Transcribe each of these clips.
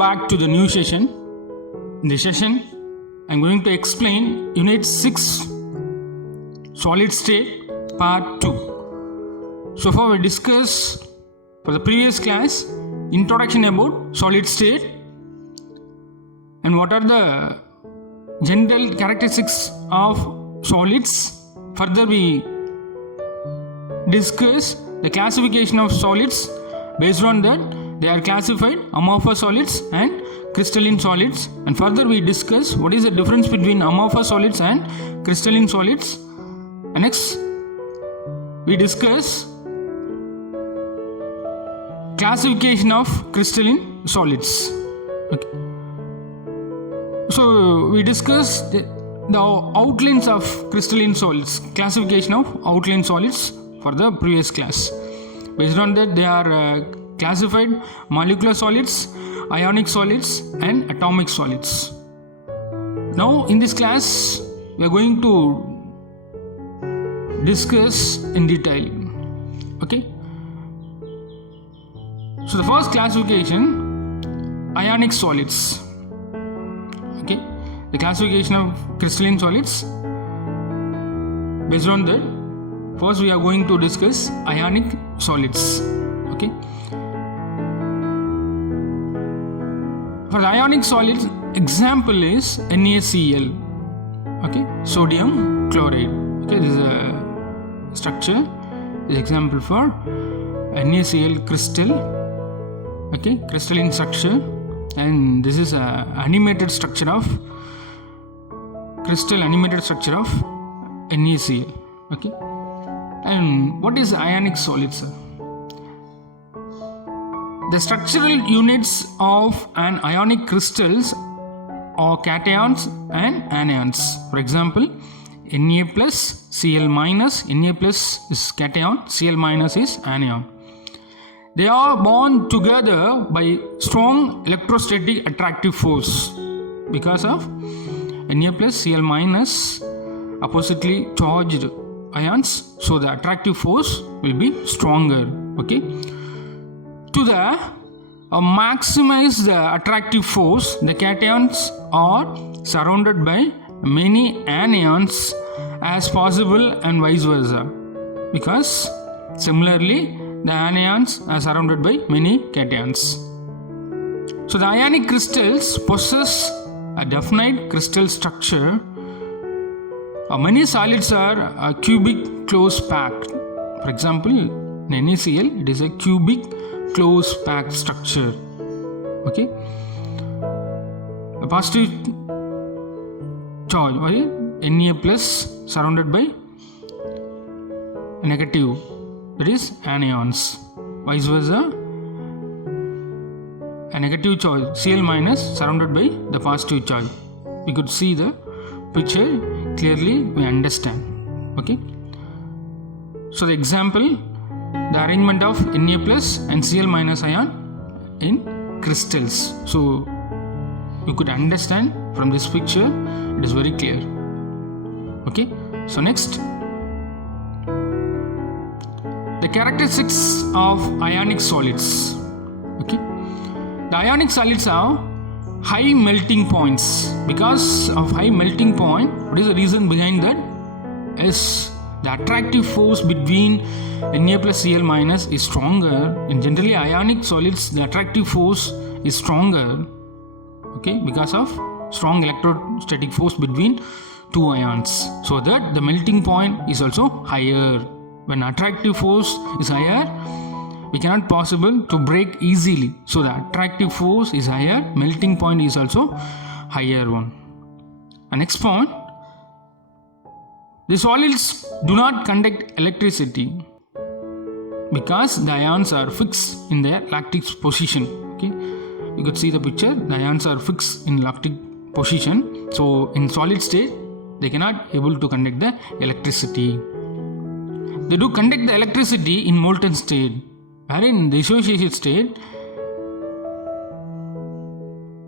back to the new session. In this session, I'm going to explain Unit 6 Solid State Part 2. So far we discussed for the previous class introduction about solid state and what are the general characteristics of solids. Further we discuss the classification of solids. Based on that, they are classified amorphous solids and crystalline solids, and further we discuss what is the difference between amorphous solids and crystalline solids. And next we discuss classification of crystalline solids. Okay. So we discussed the outlines of crystalline solids, classification of outline solids for the previous class. Based on that, they are classified molecular solids, ionic solids and atomic solids. Now in this class we are going to discuss in detail. Okay. So the first classification, ionic solids. Okay. The classification of crystalline solids. Based on that, first we are going to discuss ionic solids. Okay. For the ionic solids, example is NaCl. Okay, sodium chloride. Okay, this is a structure. This is example for NaCl crystal. Okay, crystalline structure, and this is a animated structure of crystal, animated structure of NaCl. Okay, and what is ionic solids? The structural units of an ionic crystals are cations and anions. For example, Na plus Cl minus. Na plus is cation, Cl minus is anion. They are bound together by strong electrostatic attractive force because of Na plus Cl minus oppositely charged ions, so the attractive force will be stronger. Okay. To maximize the attractive force, the cations are surrounded by many anions as possible and vice versa, because similarly the anions are surrounded by many cations. So the ionic crystals possess a definite crystal structure. Many solids are a cubic close packed. For example, in NaCl it is a cubic close packed structure. Okay, a positive charge, okay? Na plus surrounded by a negative, that is anions. Vice versa, a negative charge Cl minus surrounded by the positive charge. We could see the picture clearly, we understand. Okay, so the example, the arrangement of Na plus and Cl minus ion in crystals. So you could understand from this picture, it is very clear. Okay, so next, the characteristics of ionic solids. Okay, the ionic solids have high melting points. Because of high melting point, what is the reason behind that? Is the attractive force between Na plus Cl minus is stronger. In generally ionic solids, the attractive force is stronger. Okay, because of strong electrostatic force between two ions, so that the melting point is also higher. When attractive force is higher, we cannot possible to break easily. So the attractive force is higher, melting point is also higher one. And next point, the solids do not conduct electricity because the ions are fixed in their lattice position. Okay, you could see the picture, the ions are fixed in lattice position. So in solid state, they cannot able to conduct the electricity. They do conduct the electricity in molten state, wherein in the dissociated state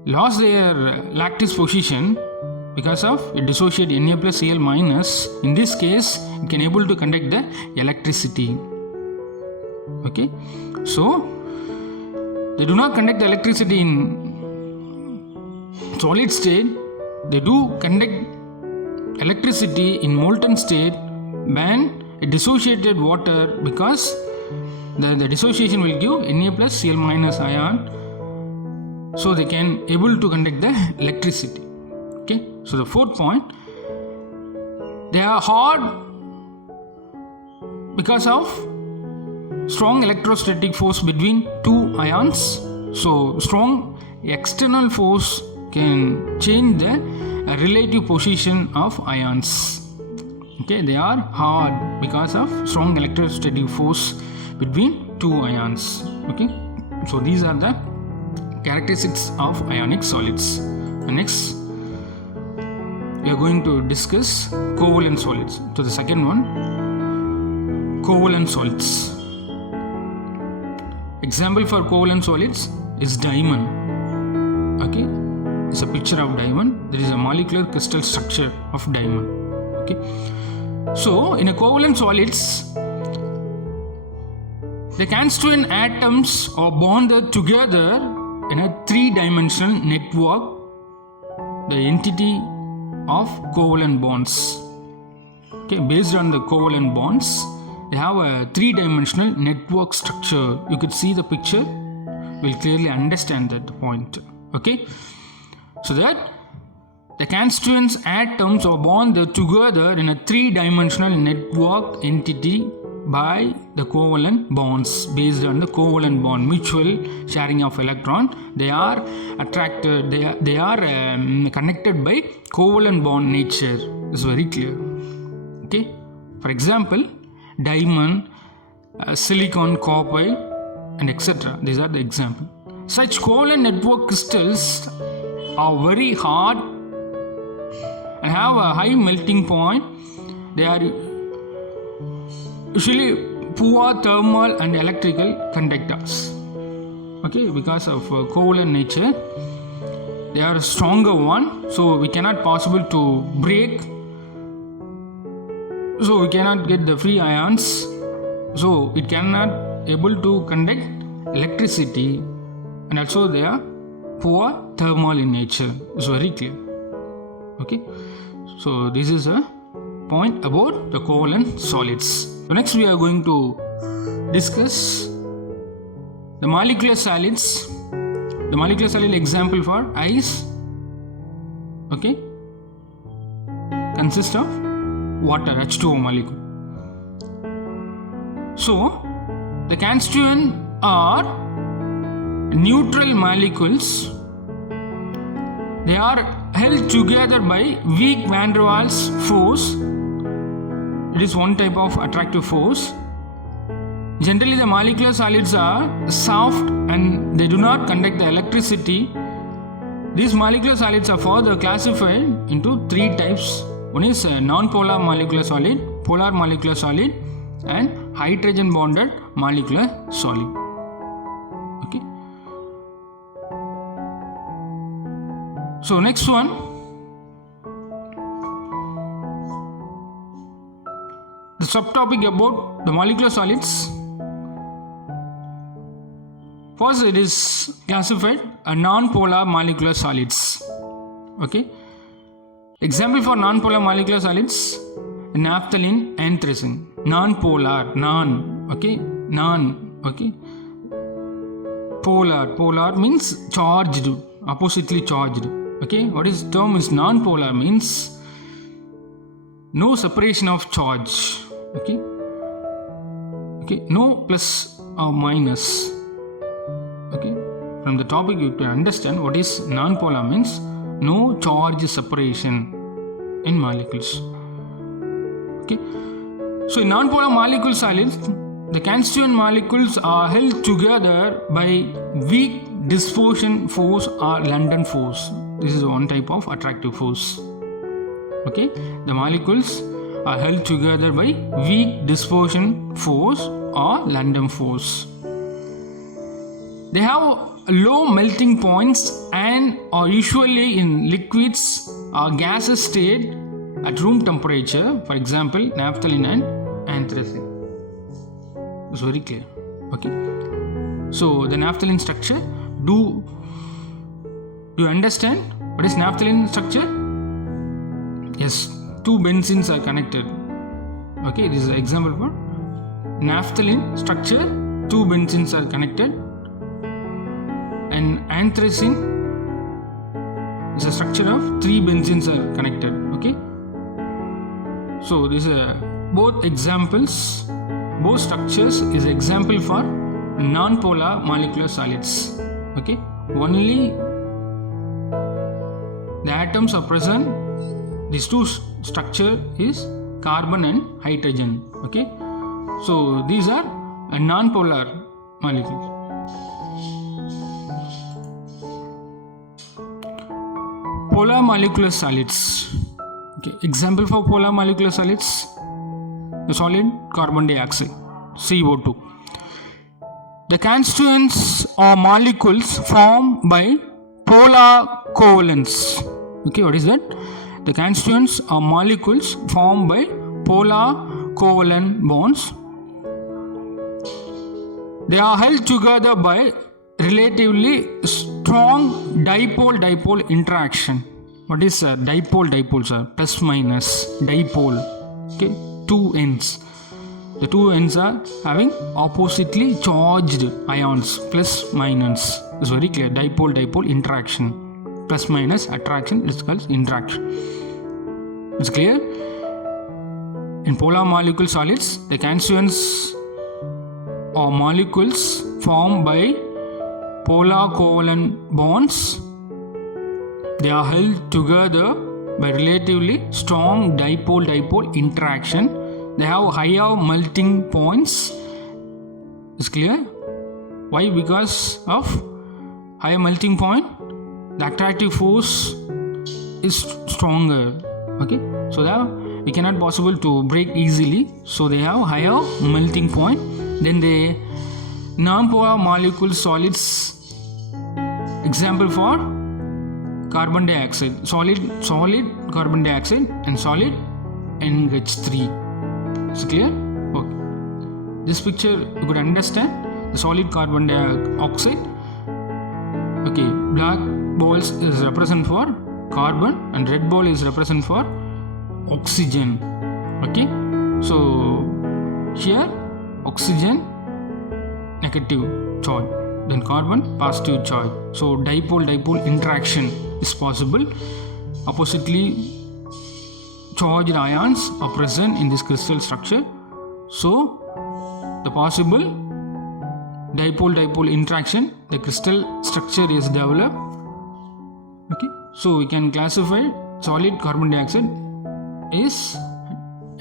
lost their lattice position because of it dissociate Na plus Cl minus. In this case, it can able to conduct the electricity. Okay, so they do not conduct electricity in solid state, they do conduct electricity in molten state when a dissociated water, because the dissociation will give Na plus Cl minus ion, so they can able to conduct the electricity. Okay, so the fourth point, they are hard because of strong electrostatic force between two ions. So strong external force can change the relative position of ions. Okay, they are hard because of strong electrostatic force between two ions. Okay, so these are the characteristics of ionic solids. And next we are going to discuss covalent solids. So the second one, covalent solids. Example for covalent solids is diamond. Okay, it's a picture of diamond. There is a molecular crystal structure of diamond. Okay, so in a covalent solids, the constituent atoms are bonded together in a three-dimensional network, the entity of covalent bonds. Okay, based on the covalent bonds, they have a three-dimensional network structure. You could see the picture, will clearly understand that point. Okay, so that the constituent atoms are bonded together in a three-dimensional network entity by the covalent bonds. Based on the covalent bond, mutual sharing of electron, they are attracted, they are connected by covalent bond nature. It's very clear. Okay, for example, diamond, silicon, copper, and etc. These are the example. Such covalent network crystals are very hard and have a high melting point. They are usually poor thermal and electrical conductors. Okay, because of covalent nature, they are a stronger one, so we cannot possible to break, so we cannot get the free ions, so it cannot able to conduct electricity, and also they are poor thermal in nature. It's very clear. Okay, so this is a point about the covalent solids. So next we are going to discuss the molecular solids. The molecular solid example for ice, okay, consists of water, H2O molecule. So the constituent are neutral molecules. They are held together by weak van der Waals force. It is one type of attractive force. Generally, the molecular solids are soft and they do not conduct the electricity. These molecular solids are further classified into three types. One is a non-polar molecular solid, polar molecular solid, and hydrogen bonded molecular solid. Okay. So next one, the subtopic about the molecular solids. First, it is classified a non-polar molecular solids. Okay. Example for non-polar molecular solids: naphthalene, anthracene. Non-polar, non. Okay, non. Okay. Polar means charged, oppositely charged. Okay. What is term is non-polar means no separation of charge. Okay. Okay. No plus or minus. Okay, from the topic you can understand what is non-polar means no charge separation in molecules. Okay, so in non-polar molecule solids, the constituent molecules are held together by weak dispersion force or London force. This is one type of attractive force. Okay, the molecules are held together by weak dispersion force or London force. They have low melting points and are usually in liquids or gaseous state at room temperature. For example, naphthalene and anthracene. It's very clear. Okay. So the naphthalene structure. Do you understand what What is naphthalene structure? Yes, two benzenes are connected. Okay, this is an example for naphthalene structure. Two benzenes are connected, and anthracene is a structure of three benzenes are connected. Okay, so this is both examples. Both structures is example for non-polar molecular solids. Okay, only the atoms are present. These two structure is carbon and hydrogen. Okay, so these are a non-polar molecule. Polar molecular solids. Okay, example for polar molecular solids: the solid carbon dioxide, CO2. The constituents or molecules formed by polar covalence. Okay, what is that? The constituents or molecules formed by polar covalent bonds. They are held together by relatively strong dipole-dipole interaction. What is dipole-dipole, sir? Plus minus dipole. Okay, two ends. The two ends are having oppositely charged ions, plus minus. It's very clear. Dipole-dipole interaction. Plus minus attraction is called interaction. It's clear? In polar molecule solids, the constituents or molecules formed by polar covalent bonds, they are held together by relatively strong dipole-dipole interaction. They have higher melting points. Is clear? Why? Because of higher melting point, the attractive force is stronger. Okay, so that we cannot possible to break easily. So they have higher melting point. Then the non-polar molecule solids, example for carbon dioxide, solid carbon dioxide and solid NH3. Is it clear? Okay. This picture you could understand the solid carbon dioxide. Okay, black balls is represent for carbon and red ball is represent for oxygen. Okay, so here oxygen negative charge, then carbon positive charge. So dipole-dipole interaction is possible. Oppositely charged ions are present in this crystal structure. So the possible dipole-dipole interaction, the crystal structure is developed. Okay, so we can classify solid carbon dioxide is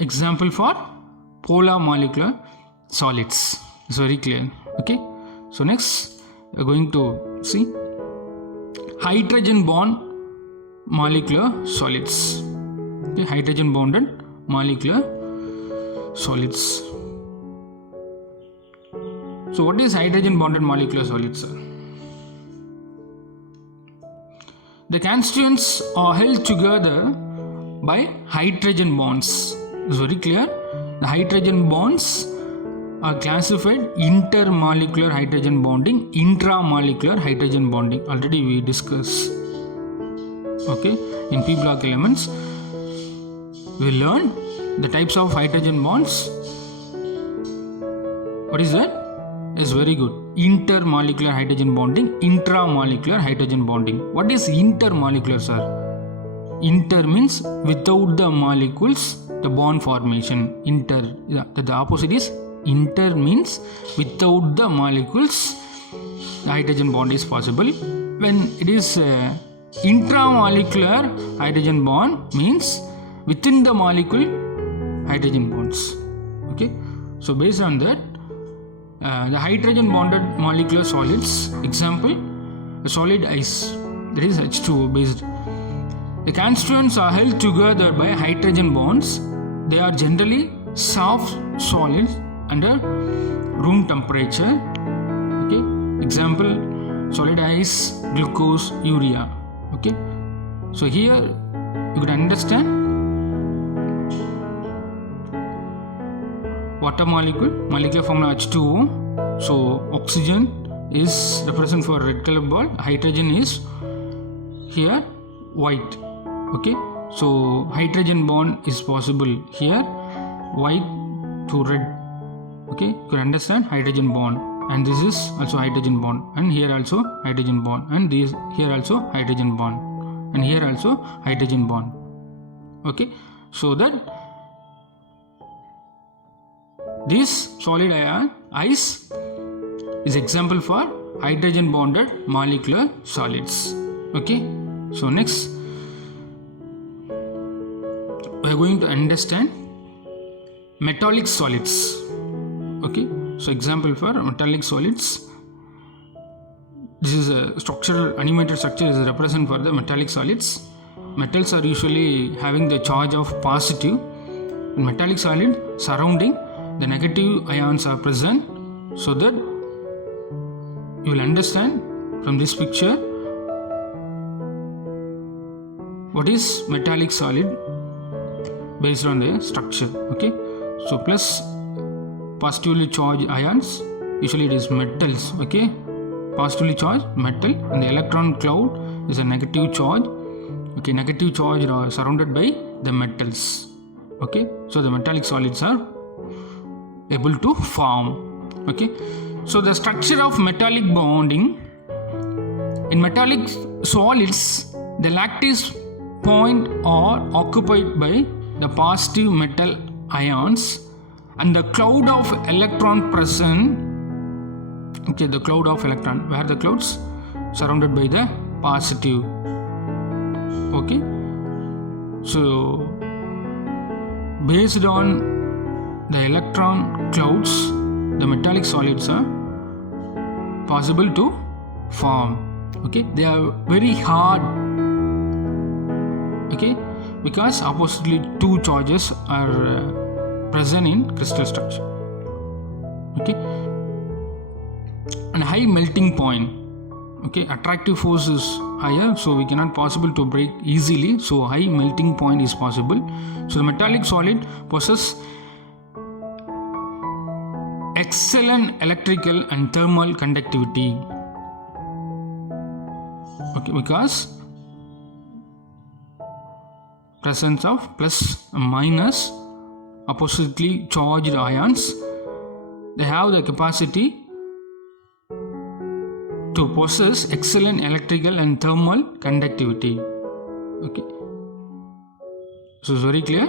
example for polar molecular solids. It's very clear. Okay, so next we are going to see hydrogen bond molecular solids. Okay, hydrogen bonded molecular solids. So what is hydrogen bonded molecular solids, sir? The constituents are held together by hydrogen bonds. It's very clear. The hydrogen bonds are classified intermolecular hydrogen bonding, intramolecular hydrogen bonding. Already we discussed. Okay, in P block elements we learned the types of hydrogen bonds. What is that? Is very good. Intermolecular hydrogen bonding, intramolecular hydrogen bonding. What is intermolecular, sir? Inter means without the molecules, the bond formation. Inter, the opposite is inter means without the molecules, the hydrogen bond is possible. When it is intramolecular hydrogen bond means within the molecule hydrogen bonds. Okay, so based on that, the hydrogen bonded molecular solids, example, a solid ice, that is H2O based. The constituents are held together by hydrogen bonds. They are generally soft solids under room temperature. Okay, example, solid ice, glucose, urea. Okay, so here you could understand water molecular formula H2O. So oxygen is represent for red color ball, hydrogen is here white. Okay, so hydrogen bond is possible here, white to red. Okay, you can understand hydrogen bond, and this is also hydrogen bond, and here also hydrogen bond, and this here also hydrogen bond, and here also hydrogen bond. Okay, so that this solid ice is example for hydrogen bonded molecular solids. Okay, so next we are going to understand metallic solids. Okay, so example for metallic solids, this is a structure, animated structure is represent for the metallic solids. Metals are usually having the charge of positive. In metallic solid surrounding, the negative ions are present, so that you will understand from this picture what is metallic solid based on the structure. Okay, so plus positively charged ions, usually it is metals. Okay, positively charged metal, and the electron cloud is a negative charge. Okay, negative charge are surrounded by the metals. Okay, so the metallic solids are able to form. Okay, so the structure of metallic bonding in metallic solids, the lattice point are occupied by the positive metal ions, and the cloud of electron present. Okay, the cloud of electron, where the clouds surrounded by the positive. Okay, so based on the electron clouds, the metallic solids are possible to form. Okay, they are very hard. Okay, because oppositely two charges are present in crystal structure. Okay, and high melting point. Okay, attractive force is higher, so we cannot possible to break easily, so high melting point is possible. So the metallic solid possess excellent electrical and thermal conductivity. Okay, because presence of plus and minus oppositely charged ions, they have the capacity to possess excellent electrical and thermal conductivity. Okay, so it's very clear.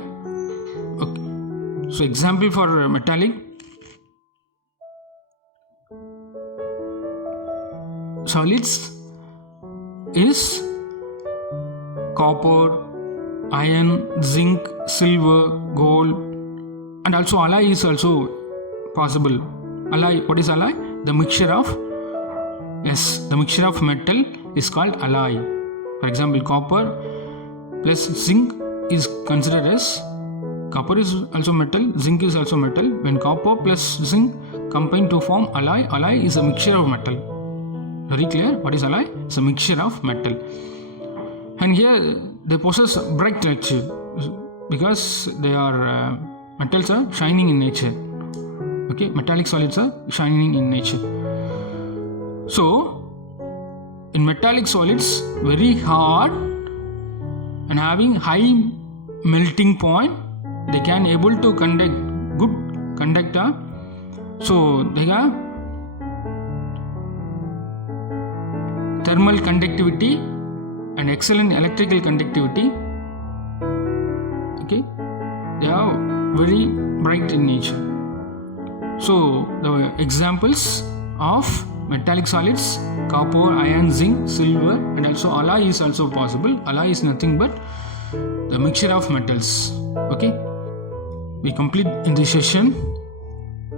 Okay, so example for metallic solids is copper, iron, zinc, silver, gold, and also alloy is also possible. Alloy, what is alloy? The mixture of, yes, the mixture of metal is called alloy. For example, copper plus zinc is considered as, copper is also metal, zinc is also metal. When copper plus zinc combine to form alloy, alloy is a mixture of metal. Very clear, what is alloy? It's a mixture of metal. And here they possess bright nature because they are metals are shining in nature. Okay, metallic solids are shining in nature. So in metallic solids, very hard and having high melting point, they can able to conduct good conductor. So they have thermal conductivity and excellent electrical conductivity. Okay, they are very bright in nature. So the examples of metallic solids, copper, iron, zinc, silver, and also alloy is also possible. Alloy is nothing but the mixture of metals. Okay, we complete in this session.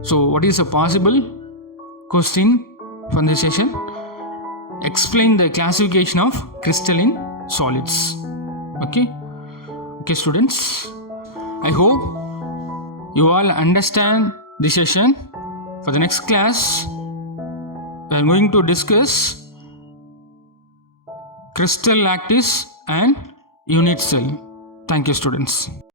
So what is a possible question from this session? Explain the classification of crystalline solids. Okay, students, I hope you all understand this session. For the next class, we are going to discuss crystal lattice and unit cell. Thank you, students.